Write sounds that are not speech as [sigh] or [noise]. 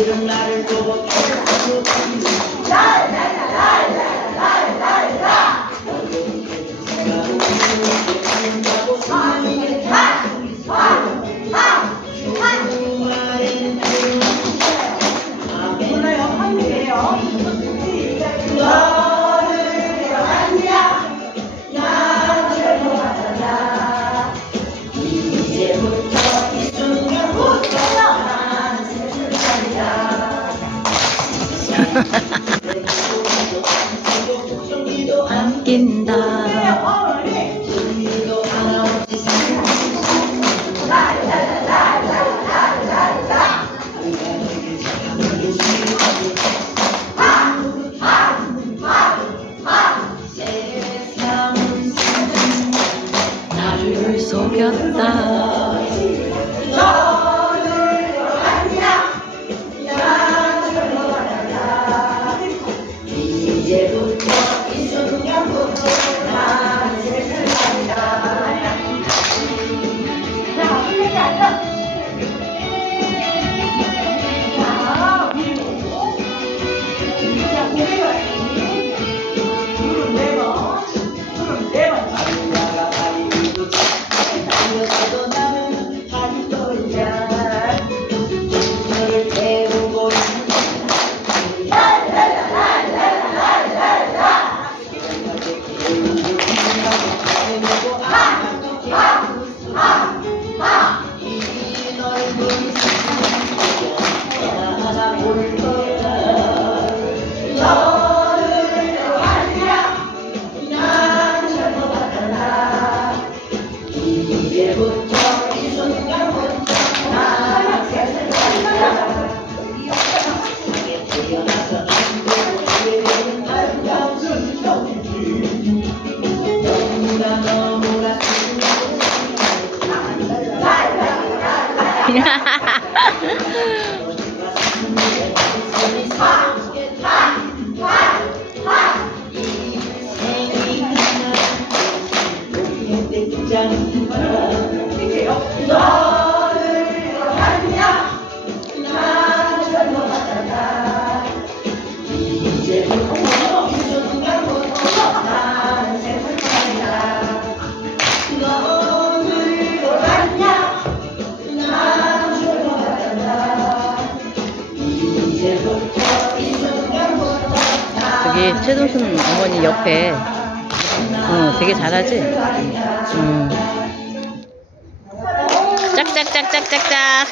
Thank you. 웃긴다. 나를 속였다. [laughs] 이제 저기 최동순 어머니 옆에 어, 되게 잘하지? 음. 짝짝짝짝짝짝